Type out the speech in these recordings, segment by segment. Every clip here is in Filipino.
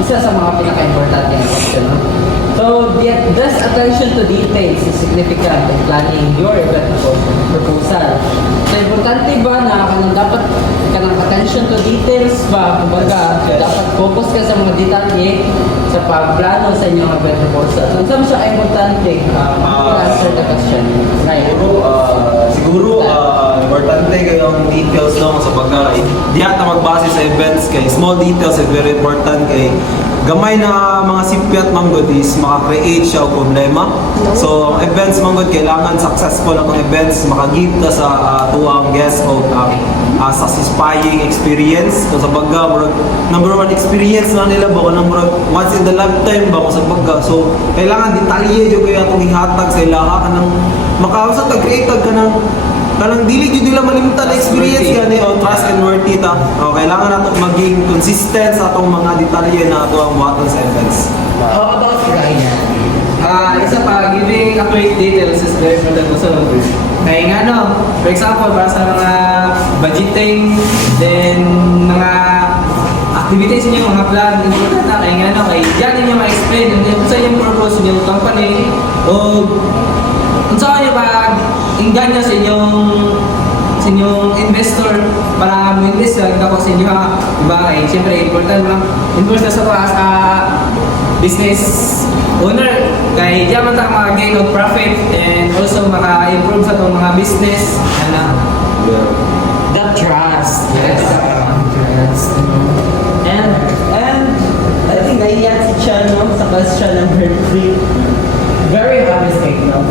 isa sa mga pinaka-importante na question, no? So, just attention to details is significant in planning your event proposal. So, importante ba na dapat kanang attention to details ba? Kumbaga, dapat focus ka sa mga detalye sa pagplano sa inyong event proposal. So, saan siya importante? Answer the question. Right. Siguro, importante kayong details lang sa pagka. Di ata magbase sa events kay small details is very important kay gamay na mga sipyat manggod is maka-create siya og problema. So, ang events manggod kailangan successful ang events makagive ta sa tuwang guest o satisfying experience. So, sa pagka, number one experience na nila ba number once in the lifetime ba sa pagka. So, kailangan detalye jud kay atong ihatag sa ilaha kanang makausap tag-create ka kanang dili jud nila malimtan na experience gani o trust and worthy ta. O kailangan nato maging consistent sa atong mga detalye na ato ang buhaton sa events. How about Ryan? Isa pa, giving accurate details is very important also. Kaya nga no, for example, para sa mga budgeting, then mga activities niyo, mga plan, important na. Kaya nga no, kaya dyan ninyo ma-explain kung sa inyong purpose niyo company o kung saan niyo ba inggan niya sa inyong investor para mo-invest ako sa inyo ha. Diba? Eh, siyempre, important lang. Invest na sa business owner. Kaya diyan man tayo maka-gain of profit and also maka-improve sa itong mga business. The trust. Yes. Trust. And I think naiyan si Chan, no? Sa question number 3. Very optimistic, no?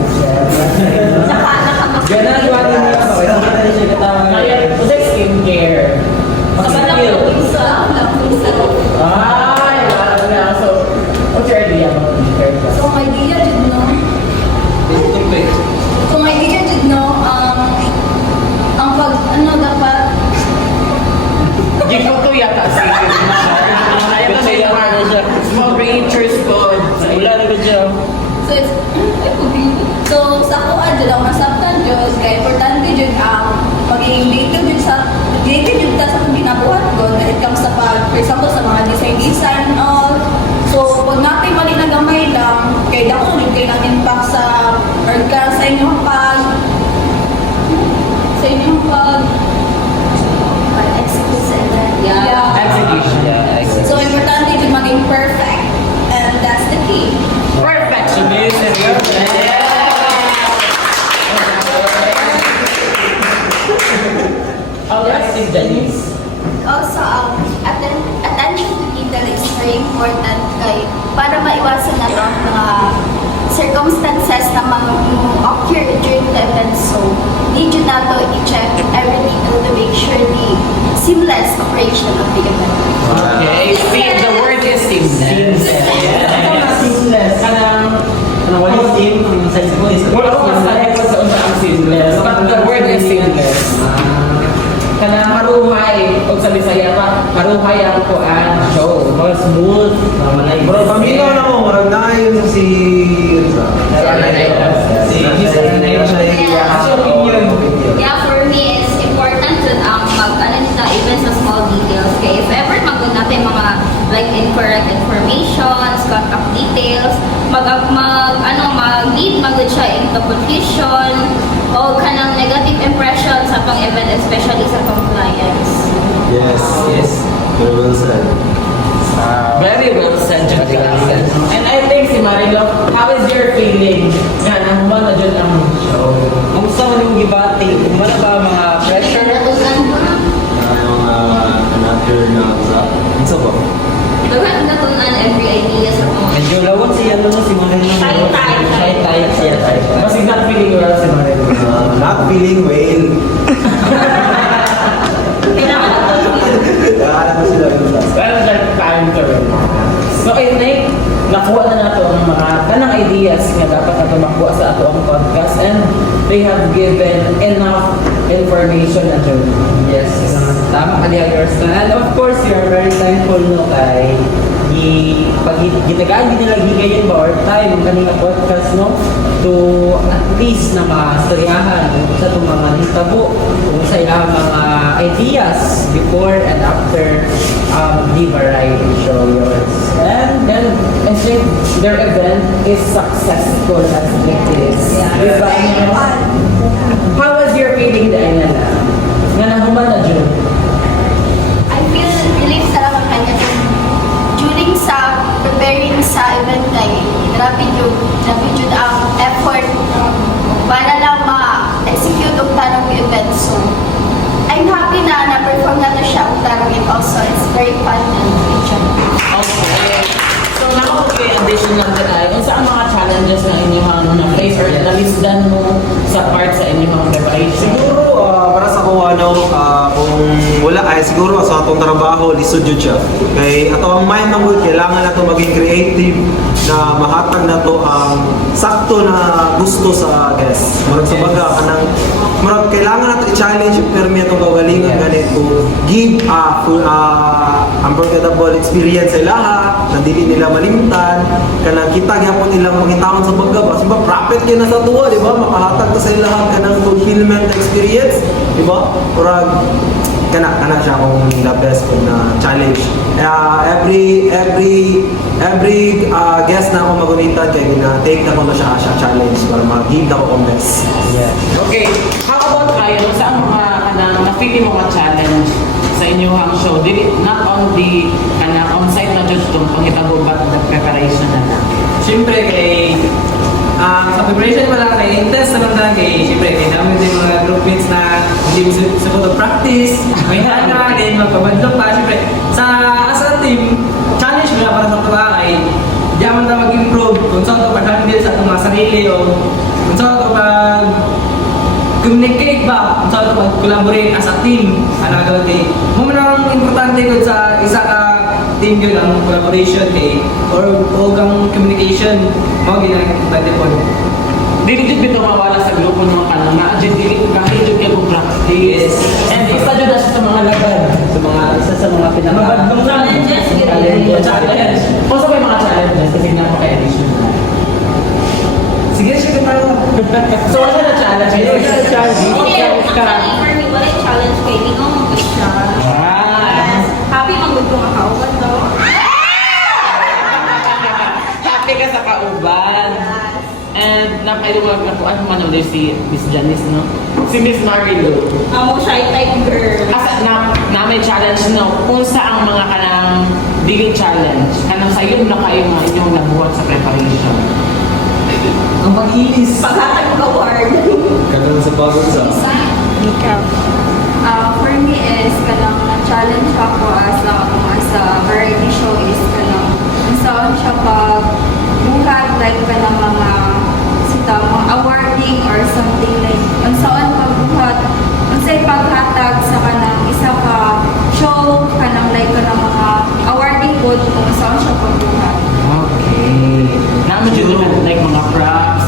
Ganun yung ating mga kapatid. Hindi na siya katawag. Kaya, skincare. Mag-skill. Ay, alam na. So, what's your idea about skincare? So my idea did know. So my idea did know. Ang pag ano dapat. Give ko to yata si ayaw na siya siya. Small creatures ko. Wala na ko siya. So it's so sa ako adyo lang masabtan Diyos kaya importante dyan ang magiging creative dyan ka sa ginabuhat ko when it comes sa for example sa mga design and all. So pag natin mali na gamay lang kaya dako rin kayo ng impact sa or ka sa inyong execution. Yeah. Execution. So importante dyan maging perfect and that's the key. Perfectionism. Alright, Denise. Also, attention to detail is very important kay para maiwasan na ang mga circumstances na occur during the event. So, need you na to i-check every detail to make sure the seamless operation of the event. Okay, the word is seamless. Seamless. What is team? Wala ko masahe ko sa ang seamless. But the word is seamless. Kanang maruhay, o sa Bisaya pa, maruhay ang kuan show. Mga smooth, malay. Bro, pamilya na mo, marag na yun si Yeah, for me, it's important to even sa small details. Okay, if ever magod natin mga like incorrect informations, contact details, mag-lead magod siya into confusion o kanang negative impression sa pang-event, especially sa compliance. Yes. Very well said. Very well said, Julian. And I think si Marilo, how is your feeling? Nga, nahuman na dyan ang show. Kung saan yung gibati, kung wala ba mga pressure? Yung another na isa ba? Dapat natunan every idea sa mga Medyo lawag siya si Marilo. Shy siya. Mas not feeling well si Marilo. Not feeling well. Kailangan ko sila yung Well, that time to relax. So, I think, nakuha na nato ang mga kanang ideas nga dapat nato makuha sa ato ang podcast and they have given enough information na dyan. Yes. Tama ka niya, girls. And of course, we are very thankful no kay pag gitagaan din nila gigayon ba or time ang kanina podcast no to at least na mastoryahan sa itong mga hitabo kung sa ilang mga ideas before and after the variety show yours. instead their event is successful as it is. Diba? How was your feeling dahil na lang? Nga nahuman na dyan? I feel relief sa lang kanya during sa preparing sa event kay grabe yun ang effort para lang ma-execute ang tarong event. So, I'm happy na na-perform na to siya ang tarong it also. It's very fun and enjoyable. Okay. So, nakakapag additional ka tayo. Kung saan mga challenges na inyong na-face or na-listan mo sa part sa inyong preparation? Siguro, para sa ko, kung wala ay siguro sa atong trabaho, lisod yun siya. Kay ato ang mind ng world, kailangan na to maging creative na mahatag na to ang sakto na gusto sa guest. Murag sa baga, murag kailangan na to i-challenge yung permi itong kagalingan ganit to give unforgettable experience sa lahat na dili nila malimtan kanang kita gyapon nilang mangitahon sa baga ba simba profit kay na sa tuwa di ba makahatag to sa lahat kanang fulfillment experience di ba murag kana siya kung the best kung na challenge. Every guest na ako magunitan kay take na ko na siya challenge para mag-give na ko best. Okay. How about kayo? Saan mga na-feel mo mga challenge sa inyong show? Not on the on-site na judge itong pangitago but the preparation na lang. Siyempre kay sa preparation wala kay intense naman lang kay siyempre kay namin din mga group mates na hindi mo sa photo practice may hanga din magpabadlong pa siyempre as a team challenge mo na para sa tuwa kay di naman na mag-improve kung saan ito pag-handle sa itong mga sarili o kung saan ito communicate ba kung saan ito mag-collaborate as a team ano ang importante ko sa isa ka team yun ang collaboration kay or ang communication mo ginagawa po. Dili jud bitaw mawala sa grupo ng mga kanang jud dili kahit jud kay kung practice. And isa jud na sa mga laban Isa sa mga Mabadlong Challenges, Challenge. Kung sa may mga challenges kasi napaka-additional. Sige, tayo. So wala na challenge. Wala na challenge. Actually, for me, wala yung challenge kay di ko mag siya. Ah. Happy mag-gudong akauban daw. Happy ka sa kauban. And napailuwag na po ano man ulit si Miss Janice, no? Si Miss Marilu. Amo shy type girl. Asa na may challenge no. Kung sa ang mga kanang daily challenge, kanang sayo na kayo nga inyong nabuhat sa preparation. Ang pag-ilis. Paghatag ng award. Kanang sa bagong sa For me is kanang na-challenge ako as a variety show is kanang saan siya pag buhat like kanang mga mga awarding or something like saan pagbuhat unsay paghatag sa kanang isa ka show kanang like kanang mga awarding po kung saan siya pagbuhat. Okay. Naman dito na like mga props,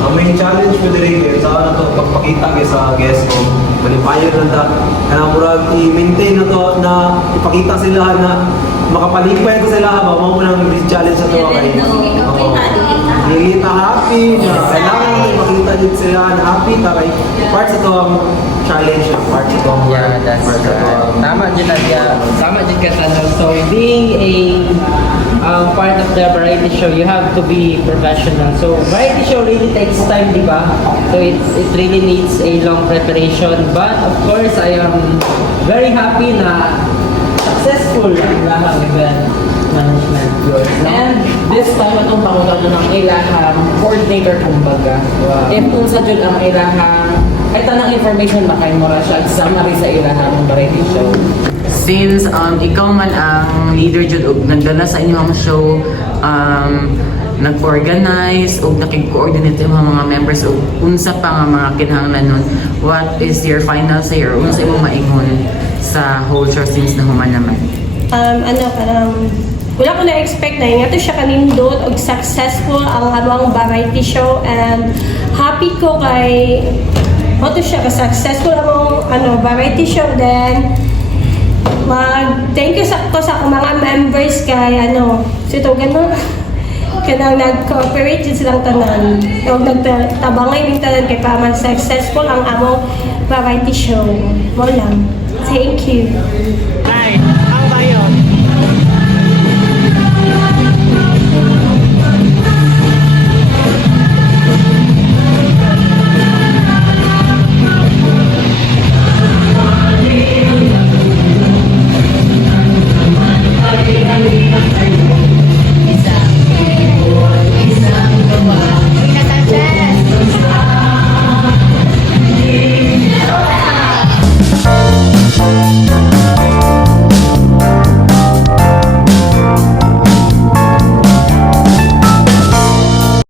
ang main challenge ko diri kay sa na to pagpakita kay sa guest ko malipayon lang ta kana murag i-maintain na to na ipakita sila na makapalipay ko sila ba mo nang challenge sa to kay Lilita happy na kailangan natin makita din sila na happy ta kay part sa to ang challenge part sa to ang Yeah, that's part sa to ang Tama din Nadia. Tama din ka Tanong. So, being a part of the variety show, you have to be professional. So, variety show really takes time, di ba? So, it really needs a long preparation. But, of course, I am very happy na successful ang lahang event management yours. And this time itong pangunan ng ilahang coordinator kumbaga. Wow. If kung sa jud ang ilahang ay tanang information makay mo ra siya summary sa ilahang variety show. Since ikaw man ang leader jud og nagdala sa inyong show, nag-organize o nakig-coordinate yung mga members o unsa pa nga mga kinahanglan nun, what is your final say or unsa imong maingon sa whole show since nahuman naman? Wala ko na-expect na nga to siya kanindot og successful ang among variety show and happy ko kay to siya ka-successful among variety show then thank you sa akong mga members kay sito gano'n kanang nag-cooperate din silang tanan o nagtabangay ng tanan kay para successful ang among variety show mo lang. Thank you.